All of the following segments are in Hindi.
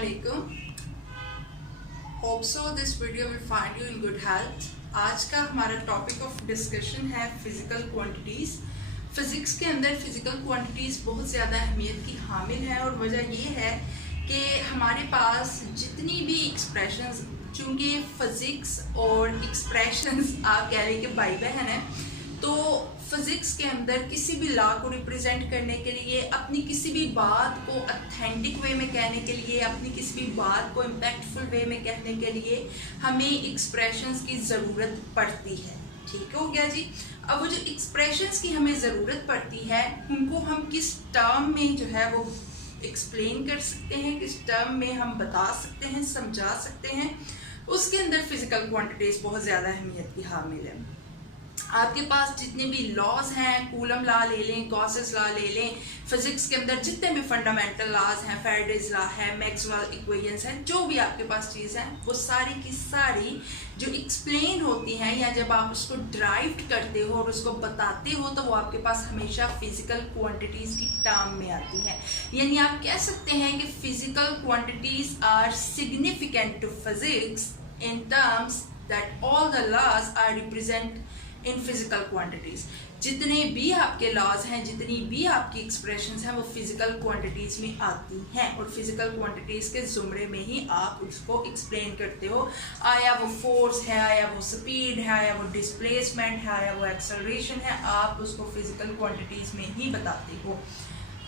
Assalamualaikum. Hope so this video will find you in good health. आज का हमारा टॉपिक ऑफ डिस्कशन है फिजिकल क्वांटिटीज। फिजिक्स के अंदर फिजिकल क्वांटिटीज बहुत ज़्यादा अहमियत की हामिल है और वजह ये है कि हमारे पास जितनी भी एक्सप्रेशंस, चूँकि फिजिक्स और एक्सप्रेशंस आप कह रहे कि भाई बहन है, तो फिजिक्स के अंदर किसी भी लॉ को रिप्रेजेंट करने के लिए, अपनी किसी भी बात को ऑथेंटिक वे में कहने के लिए, अपनी किसी भी बात को इम्पैक्टफुल वे में कहने के लिए हमें एक्सप्रेशंस की ज़रूरत पड़ती है। ठीक हो गया जी। अब वो जो एक्सप्रेशंस की हमें ज़रूरत पड़ती है उनको हम किस टर्म में जो है वो एक्सप्लेन कर सकते हैं, किस टर्म में हम बता सकते हैं, समझा सकते हैं, उसके अंदर फिजिकल क्वांटिटीज़ बहुत ज़्यादा अहमियत की हामिल है। आपके पास जितने भी लॉज हैं, कूलम लॉ ले लें, गॉसेस लॉ ले लें, फिजिक्स के अंदर जितने भी फंडामेंटल लॉज हैं, फैराडेज लॉ है, मैक्सवेल इक्वेशंस हैं, जो भी आपके पास चीज़ है वो सारी की सारी जो एक्सप्लेन होती हैं या जब आप उसको ड्राइव करते हो और उसको बताते हो तो वो आपके पास हमेशा फिजिकल क्वांटिटीज़ की टर्म में आती है। यानी आप कह सकते हैं कि physical quantities are significant to physics in terms that all the laws are represent in physical quantities. जितने भी आपके लॉज हैं, जितनी भी आपकी एक्सप्रेशंस हैं, वो फिजिकल क्वांटिटीज़ में आती हैं और फिजिकल क्वांटिटीज़ के ज़ुमरे में ही आप उसको एक्सप्लेन करते हो। आया वो फोर्स है, आया वो स्पीड है, आया वो डिस्प्लेसमेंट है, आया वो एक्सेलरेशन है, आप उसको फिजिकल क्वांटिटीज़ में ही बताते हो।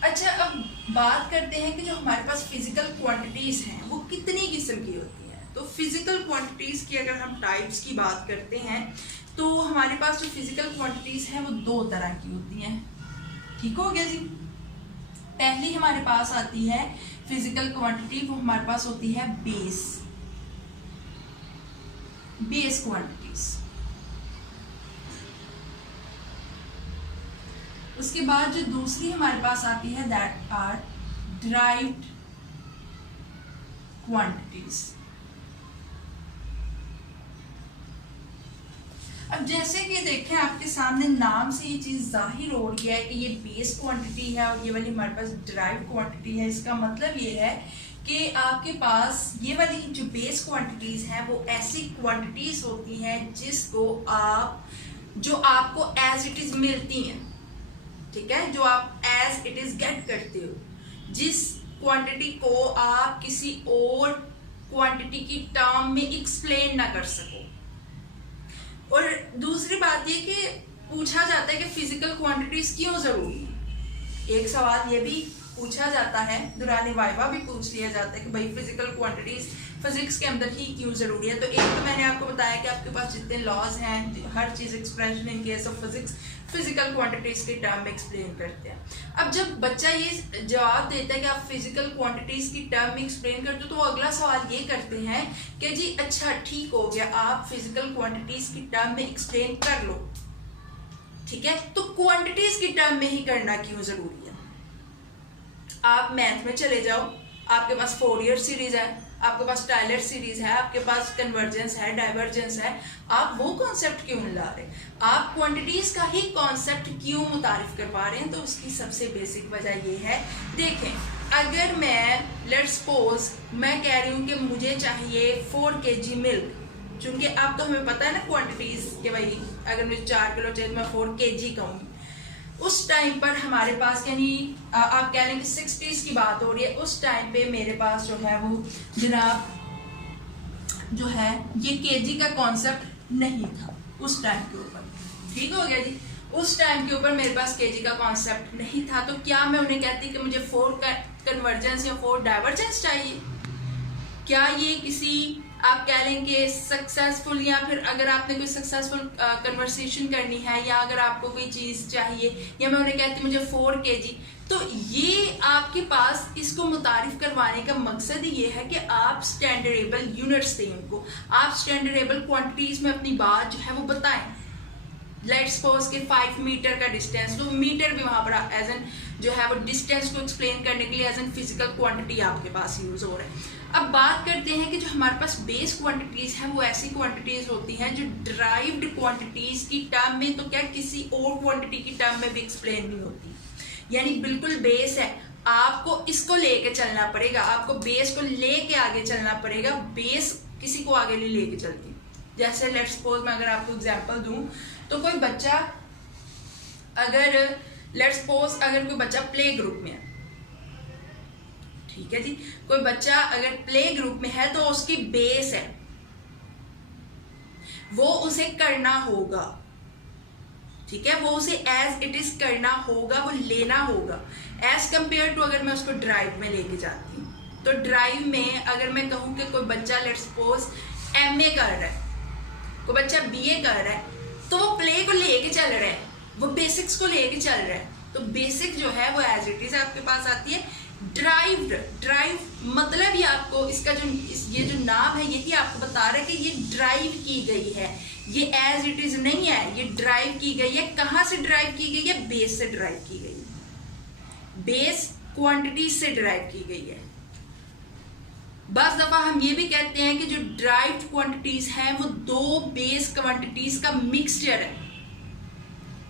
अच्छा, अब बात करते हैं कि जो हमारे पास फिजिकल क्वांटिटीज़ हैं वो कितनी किस्म की होती हैं। तो फिजिकल क्वांटिटीज़ की अगर हम टाइप्स की बात करते हैं तो हमारे पास जो फिजिकल क्वांटिटीज़ हैं वो दो तरह की होती हैं। ठीक हो गया जी। पहली हमारे पास आती है फिजिकल क्वांटिटी, वो हमारे पास होती है बेस क्वांटिटीज। उसके बाद जो दूसरी हमारे पास आती है दैट आर डिराइव्ड क्वांटिटीज। अब जैसे कि देखें आपके सामने नाम से ये चीज़ जाहिर हो रही है कि ये बेस क्वांटिटी है और ये वाली हमारे पास डिराइव्ड क्वांटिटी है। इसका मतलब ये है कि आपके पास ये वाली जो बेस क्वांटिटीज़ हैं वो ऐसी क्वांटिटीज़ होती हैं जो आपको एज इट इज़ मिलती हैं। ठीक है, जो आप एज इट इज़ गेट करते हो, जिस क्वांटिटी को आप किसी और क्वांटिटी की टर्म में एक्सप्लेन ना कर सको। और दूसरी बात ये कि पूछा जाता है कि फिजिकल क्वांटिटीज क्यों जरूरी है। एक सवाल ये भी पूछा जाता है, दौरान वाइवा भी पूछ लिया जाता है कि भाई फिजिकल क्वांटिटीज फिजिक्स के अंदर ही क्यों जरूरी है। तो एक तो मैंने आपको बताया कि आपके पास जितने लॉज हैं, हर चीज़ expression in case of physics physical quantities के टर्म में एक्सप्लेन करते हैं। अब जब बच्चा ये जवाब देता है कि आप फिजिकल क्वांटिटीज की टर्म में एक्सप्लेन करते हो तो वो अगला सवाल ये करते हैं कि जी अच्छा ठीक हो गया, आप फिजिकल क्वांटिटीज की टर्म में एक्सप्लेन कर लो, ठीक है, तो क्वांटिटीज की टर्म में ही करना क्यों जरूरी है। आप मैथ में चले जाओ, आपके पास फोरियर सीरीज है, आपके पास टायलर सीरीज है, आपके पास कन्वर्जेंस है, डाइवर्जेंस है, आप वो कॉन्सेप्ट क्यों ला रहे हैं, आप क्वांटिटीज का ही कॉन्सेप्ट क्यों मुतारिफ करवा रहे हैं। तो उसकी सबसे बेसिक वजह ये है, देखें अगर मैं लेट्स सपोज मैं कह रही हूँ कि मुझे चाहिए 4 kg मिल्क, चूँकि अब तो हमें पता है ना क्वांटिटीज के भाई अगर मुझे 4 किलो चाहिए तो मैं 4 kg कहूँगी। उस टाइम पर हमारे पास यानी आप कह रहे हैं कि 60s की बात हो रही है, उस टाइम पे मेरे पास जो है वो जनाब जो है ये केजी का कॉन्सेप्ट नहीं था उस टाइम के ऊपर। ठीक हो गया जी। उस टाइम के ऊपर मेरे पास केजी का कॉन्सेप्ट नहीं था, तो क्या मैं उन्हें कहती कि मुझे 4 कन्वर्जेंस या 4 डाइवर्जेंस चाहिए। क्या ये किसी आप कह लेंगे सक्सेसफुल, या फिर अगर आपने कोई सक्सेसफुल कन्वर्सेशन करनी है या अगर आपको कोई चीज़ चाहिए, या मैं उन्हें कहती मुझे 4 kg, तो ये आपके पास इसको मुतारिफ करवाने का मकसद ये है कि आप स्टैंडर्डेबल यूनिट्स दें उनको, आप स्टैंडर्डेबल क्वांटिटीज़ में अपनी बात जो है वो बताएं। लेट्स सपोज के 5 मीटर का डिस्टेंस, तो मीटर भी वहाँ पर एज एन जो है वो डिस्टेंस को एक्सप्लेन करने के लिए एज एन फिजिकल क्वांटिटी आपके पास यूज़ हो रहा है। अब बात करते हैं कि जो हमारे पास बेस क्वांटिटीज़ हैं वो ऐसी क्वांटिटीज़ होती हैं जो डिराइव्ड क्वांटिटीज़ की टर्म में तो क्या किसी और क्वांटिटी की टर्म में भी एक्सप्लेन नहीं होती। यानी बिल्कुल बेस है, आपको इसको लेके चलना पड़ेगा, आपको बेस को लेके आगे चलना पड़ेगा, बेस किसी को आगे नहीं लेके चलती। जैसे लेट्स सपोज मैं अगर आपको एग्जांपल दूं तो कोई बच्चा अगर लेट्स सपोज अगर कोई बच्चा प्ले ग्रुप में है, ठीक है जी, कोई बच्चा अगर प्ले ग्रुप में है तो उसकी बेस है, वो उसे करना होगा, ठीक है, वो उसे एज इट इज करना होगा, वो लेना होगा, एज कंपेयर टू अगर मैं उसको ड्राइव में लेके जाती हूँ। तो ड्राइव में अगर मैं कहूँ कि कोई बच्चा लेट्स सपोज एमए कर रहा है, कोई बच्चा बीए कर रहा है, तो वो प्ले को लेके चल रहा है, वो बेसिक्स को लेके चल रहा है, तो बेसिक जो है वो एज इट इज आपके पास आती है। ड्राइव मतलब ही आपको इसका जो ये जो नाम है यही आपको बता रहा है कि ये ड्राइव की गई है, ये एज इट इज नहीं है, ये ड्राइव की गई है। कहाँ से ड्राइव की गई है? बेस से ड्राइव की गई है, बेस क्वांटिटी से ड्राइव की गई है। बस दफा हम ये भी कहते हैं कि जो ड्राइव्ड क्वांटिटीज हैं वो दो बेस क्वांटिटीज का मिक्सचर है,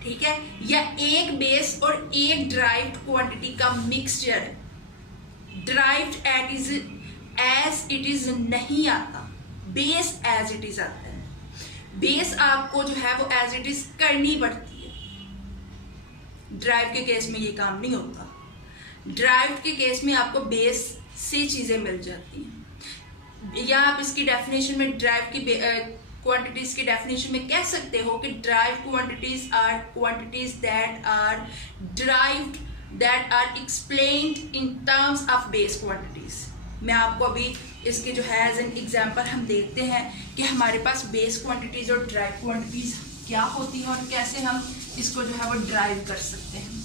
ठीक है, या एक बेस और एक ड्राइव्ड क्वांटिटी का मिक्सचर है। ड्राइव्ड एज इट इज नहीं आता, बेस एज इट इज आता है। बेस आपको जो है वो एज इट इज करनी पड़ती है, ड्राइव के केस में ये काम नहीं होता। ड्राइव के केस में आपको बेस से चीजें मिल जाती हैं, या आप इसकी डेफिनेशन में ड्राइव की क्वांटिटीज की डेफिनेशन में कह सकते हो कि derived quantities are quantities that are derived that are explained in terms of base quantities। मैं आपको अभी इसके जो है एज एन एग्जाम्पल हम देखते हैं कि हमारे पास बेस क्वांटिटीज और ड्राइव क्वांटिटीज क्या होती हैं और कैसे हम इसको जो है वो ड्राइव कर सकते हैं।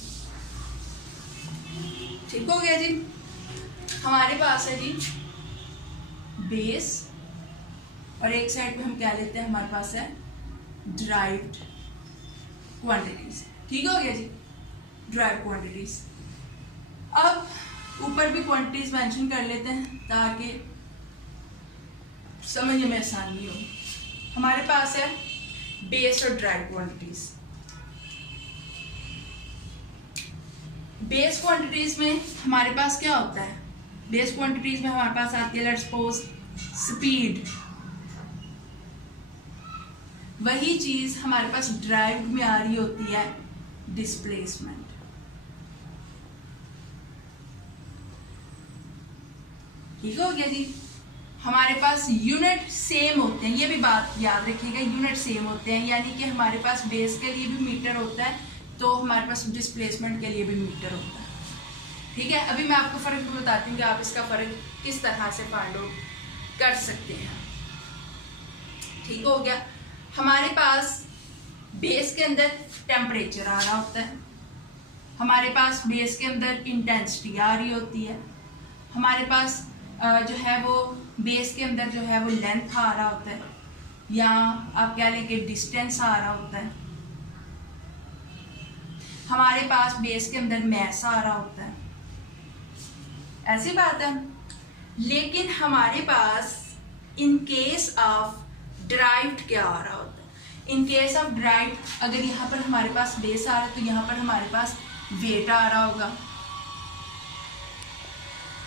ठीक हो गया जी। हमारे पास है जी बेस और एक साइड पे हम क्या लेते हैं, हमारे पास है ड्राइव्ड क्वांटिटीज। ठीक हो गया जी, ड्राइव क्वांटिटीज। अब ऊपर भी क्वांटिटीज मेंशन कर लेते हैं ताकि समझने में आसानी हो। हमारे पास है बेस और ड्राइव क्वांटिटीज। बेस क्वांटिटीज में हमारे पास क्या होता है? बेस क्वांटिटीज में हमारे पास आती है लेट्स सपोज स्पीड। वही चीज हमारे पास ड्राइव में आ रही होती है डिस्प्लेसमेंट। ठीक हो गया जी। हमारे पास यूनिट सेम होते हैं, ये भी बात याद रखिएगा, यूनिट सेम होते हैं, यानी कि हमारे पास बेस के लिए भी मीटर होता है तो हमारे पास डिस्प्लेसमेंट के लिए भी मीटर होता है। ठीक है, अभी मैं आपको फ़र्क भी बताती हूँ कि आप इसका फ़र्क किस तरह से फाइंड आउट कर सकते हैं। ठीक हो गया। हमारे पास बेस के अंदर टेम्परेचर आ रहा होता है, हमारे पास बेस के अंदर इंटेंसिटी आ रही होती है, हमारे पास जो है वो बेस के अंदर जो है वो लेंथ आ रहा होता है, या आप कह लें कि डिस्टेंस आ रहा होता है, हमारे पास बेस के अंदर मैस आ रहा होता है। ऐसी बात है। लेकिन हमारे पास इन केस ऑफ ड्राइव्ड क्या आ रहा होता है? इन केस ऑफ ड्राइव्ड अगर यहाँ पर हमारे पास बेस आ रहा है तो यहाँ पर हमारे पास वेट आ रहा होगा।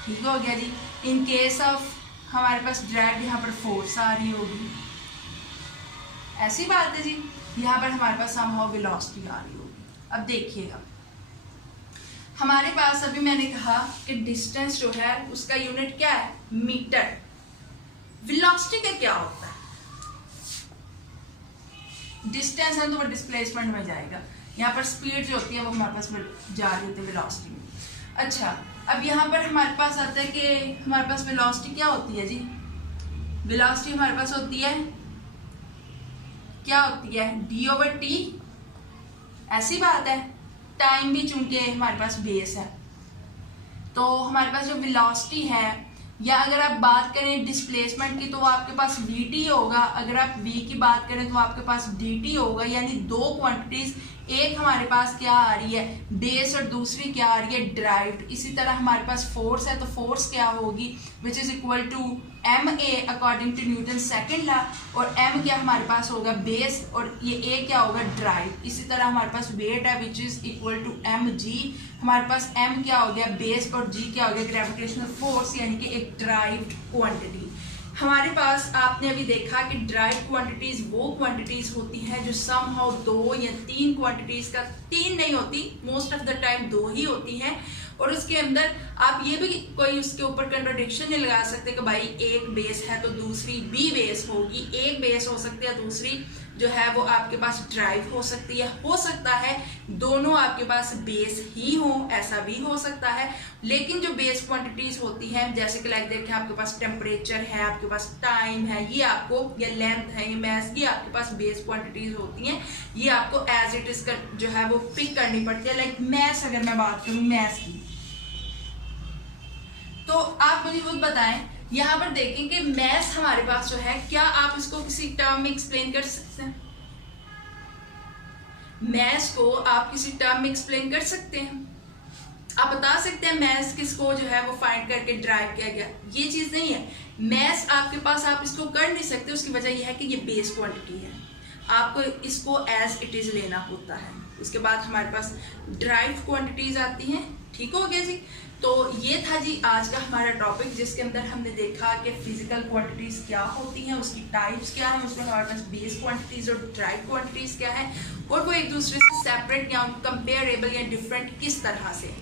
ठीक हो गया जी। इन केस ऑफ हमारे पास ड्रैग यहाँ पर फोर्स आ रही होगी। ऐसी बात है जी। यहाँ पर हमारे पास समहाउ वेलोसिटी आ रही होगी। अब देखिएगा, हमारे पास अभी मैंने कहा कि डिस्टेंस जो है उसका यूनिट क्या है? मीटर। वेलोसिटी का क्या होता है? डिस्टेंस है तो वो डिस्प्लेसमेंट में जाएगा, यहाँ पर स्पीड जो होती है वो हमारे पास जा रही होती है वेलोसिटी में। अच्छा, अब यहाँ पर हमारे पास आता है कि हमारे पास वेलोसिटी क्या होती है जी? वेलोसिटी हमारे पास होती है, क्या होती है? d/t। ऐसी बात है। टाइम भी चूंकि हमारे पास बेस है तो हमारे पास जो वेलोसिटी है, या अगर आप बात करें डिस्प्लेसमेंट की तो आपके पास vt होगा, अगर आप v की बात करें तो आपके पास dt होगा, यानी दो क्वांटिटीज एक हमारे पास क्या आ रही है बेस और दूसरी क्या आ रही है ड्राइव्ड। इसी तरह हमारे पास फोर्स है तो फोर्स क्या होगी which is equal to M A according to Newton second law, और एम क्या हमारे पास होगा बेस और ये ए क्या होगा ड्राइव। इसी तरह हमारे पास वेट है which is equal to M G, हमारे पास एम क्या हो गया बेस और जी क्या हो गया ग्रेविटेशनल फोर्स, यानी कि एक ड्राइव्ड क्वांटिटी। हमारे पास आपने अभी देखा कि ड्राइव क्वांटिटीज वो क्वांटिटीज होती हैं जो सम हाउ 2 या 3 क्वांटिटीज का, 3 नहीं होती, मोस्ट ऑफ द टाइम 2 ही होती हैं, और उसके अंदर आप ये भी कोई उसके ऊपर कंट्रोडिक्शन नहीं लगा सकते कि भाई एक बेस है तो दूसरी भी बेस होगी, एक बेस हो सकती है दूसरी जो है वो आपके पास ड्राइव हो सकती है, हो सकता है दोनों आपके पास बेस ही हो, ऐसा भी हो सकता है। लेकिन जो बेस क्वांटिटीज होती हैं जैसे कि लाइक देखें आपके पास टेम्परेचर है, आपके पास टाइम है, ये आपको, या लेंथ है, ये मैस, ये आपके पास बेस क्वांटिटीज होती हैं, ये आपको एज इट इज जो है वो पिक करनी पड़ती है। लाइक मैस, अगर मैं बात करूँ मैस की, तो आप मुझे खुद बताएं, यहाँ पर देखें कि मैस हमारे पास जो है, क्या आप इसको किसी टर्म में एक्सप्लेन कर सकते हैं? मैस को आप किसी टर्म में एक्सप्लेन कर सकते हैं? आप बता सकते हैं मैस किसको जो है वो फाइंड करके ड्राइव किया गया? ये चीज नहीं है। मैस आपके पास, आप इसको कर नहीं सकते, उसकी वजह यह है कि ये बेस क्वांटिटी है, आपको इसको एज इट इज लेना होता है। उसके बाद हमारे पास ड्राइव क्वांटिटीज आती हैं। ठीक हो गया जी। तो ये था जी आज का हमारा टॉपिक, जिसके अंदर हमने देखा कि फिजिकल क्वांटिटीज क्या होती हैं, उसकी टाइप्स क्या हैं, उसमें हमारे पास बेस क्वांटिटीज और ड्राइव क्वांटिटीज क्या है, और वो एक दूसरे से सेपरेट या कंपेरेबल या डिफरेंट किस तरह से।